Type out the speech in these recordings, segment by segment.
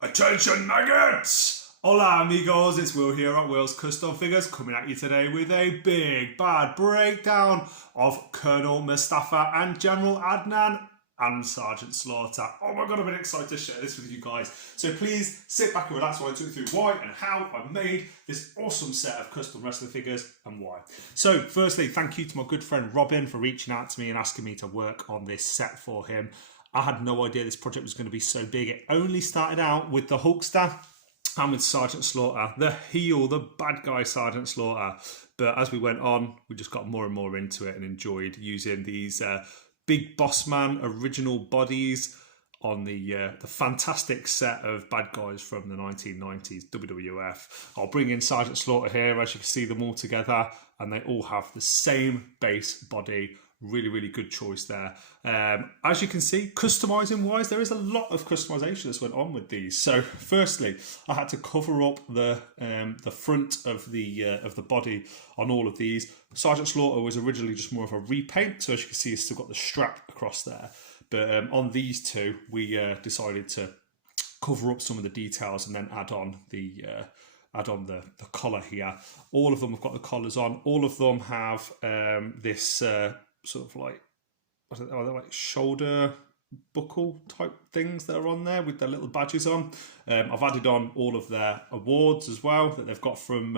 Attention maggots! Hola amigos, it's Will here at Will's Custom Figures coming at you today with a big bad breakdown of Colonel Mustafa and General Adnan and Sergeant Slaughter. Oh my god, I'm really excited to share this with you guys. So please sit back and relax while I talk through why and how I made this awesome set of custom wrestling figures and why. So firstly, thank you to my good friend Robin for reaching out to me and asking me to work on this set for him. I had no idea this project was going to be so big. It only started out with the Hulkster and with Sergeant Slaughter, the heel, the bad guy Sergeant Slaughter. But as we went on, we just got more and more into it and enjoyed using these big boss man original bodies on the fantastic set of bad guys from the 1990s WWF. I'll bring in Sergeant Slaughter here, as you can see them all together, and they all have the same base body. Really, really good choice there. As you can see, customizing wise, there is a lot of customization that's went on with these. So, firstly, I had to cover up the front of the body on all of these. Sergeant Slaughter was originally just more of a repaint, so as you can see, it's still got the strap across there. But on these two, we decided to cover up some of the details and then add on the collar here. All of them have got the collars on. All of them have this sort of like, are they like shoulder buckle type things that are on there with their little badges on. I've added on all of their awards as well that they've got from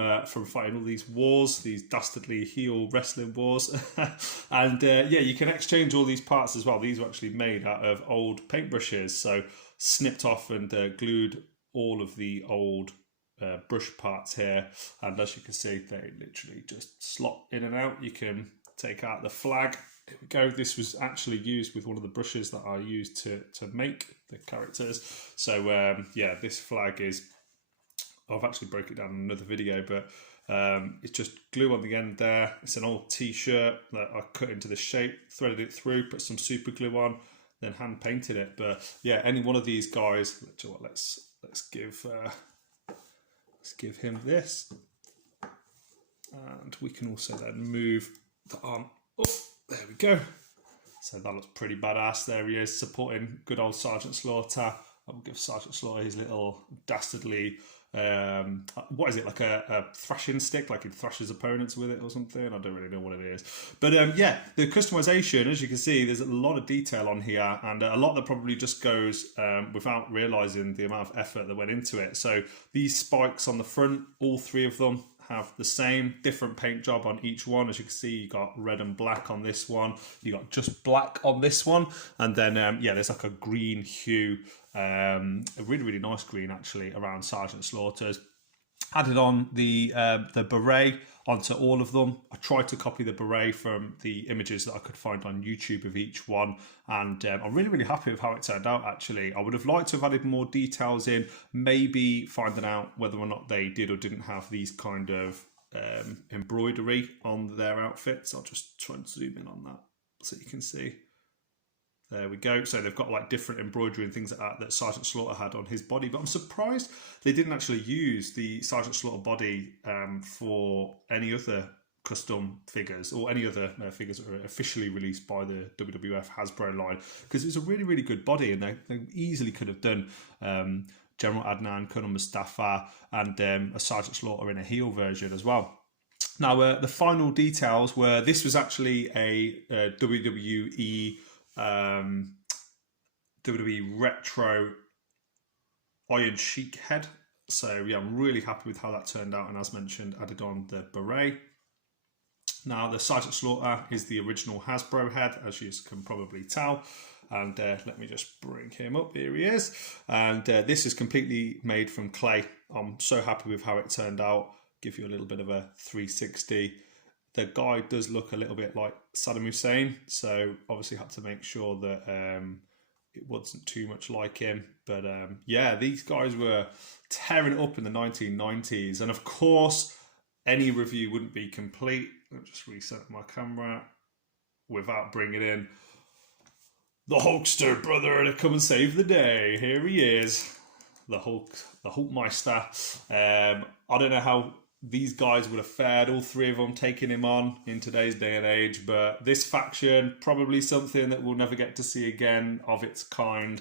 fighting all these wars, these dastardly heel wrestling wars. And yeah, you can exchange all these parts as well. These were actually made out of old paintbrushes, so snipped off and glued all of the old brush parts here, and as you can see, they literally just slot in and out. You can take out the flag. Here we go. This was actually used with one of the brushes that I used to make the characters. So yeah, this flag is, I've actually broke it down in another video, but it's just glue on the end there. It's an old t-shirt that I cut into the shape, threaded it through, put some super glue on, then hand painted it. But yeah, any one of these guys, let's give him this, and we can also then move the arm up. There we go. So that looks pretty badass. There he is, supporting good old Sergeant Slaughter. I will give Sergeant Slaughter his little dastardly, what is it, like a thrashing stick, like he thrashes opponents with it or something? I don't really know what it is. But yeah, the customization, as you can see, there's a lot of detail on here, and a lot that probably just goes without realising the amount of effort that went into it. So these spikes on the front, all three of them have the same different paint job on each one. As you can see, you got red and black on this one, you got just black on this one, and then yeah, there's like a green hue, a really, really nice green actually around Sergeant Slaughter's. Added on the beret onto all of them. I tried to copy the beret from the images that I could find on YouTube of each one, and I'm really, really happy with how it turned out actually. I would have liked to have added more details in, maybe finding out whether or not they did or didn't have these kind of embroidery on their outfits. I'll just try and zoom in on that so you can see. There we go. So they've got like different embroidery and things like that that Sergeant Slaughter had on his body. But I'm surprised they didn't actually use the Sergeant Slaughter body for any other custom figures or any other figures that are officially released by the WWF Hasbro line, because it was a really, really good body, and they easily could have done General Adnan, Colonel Mustafa, and a Sergeant Slaughter in a heel version as well. Now, the final details were, this was actually a WWE retro Iron Sheik head. So yeah, I'm really happy with how that turned out, and as mentioned, added on the beret. Now the Sergeant Slaughter is the original Hasbro head, as you can probably tell, and let me just bring him up. Here he is, and this is completely made from clay. I'm so happy with how it turned out. Give you a little bit of a 360. The guy does look a little bit like Saddam Hussein, so obviously had to make sure that it wasn't too much like him. But yeah, these guys were tearing it up in the 1990s, and of course, any review wouldn't be complete. I'll just reset my camera without bringing in the Hulkster brother to come and save the day. Here he is, the Hulkmeister. I don't know how these guys would have fared, all three of them taking him on in today's day and age, but this faction, probably something that we'll never get to see again of its kind.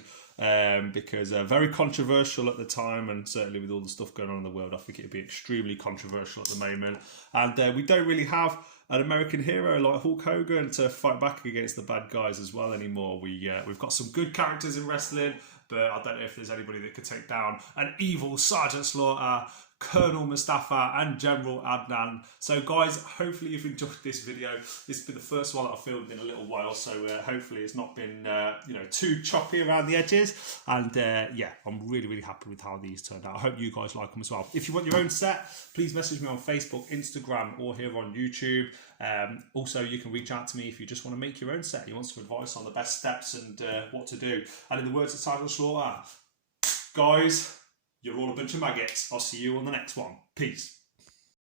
because very controversial at the time, and certainly with all the stuff going on in the world, I think it'd be extremely controversial at the moment. And we don't really have an American hero like Hulk Hogan to fight back against the bad guys as well anymore. We've got some good characters in wrestling, but I don't know if there's anybody that could take down an evil Sergeant Slaughter, Colonel Mustafa and General Adnan. So guys, hopefully you've enjoyed this video. This has been the first one that I've filmed in a little while, so hopefully it's not been too choppy around the edges. And yeah, I'm really happy with how these turned out. I hope you guys like them as well. If you want your own set, please message me on Facebook, Instagram, or here on YouTube. Also, you can reach out to me if you just want to make your own set. You want some advice on the best steps and what to do. And in the words of Sergeant Slaughter, guys, you're all a bunch of maggots. I'll see you on the next one. Peace.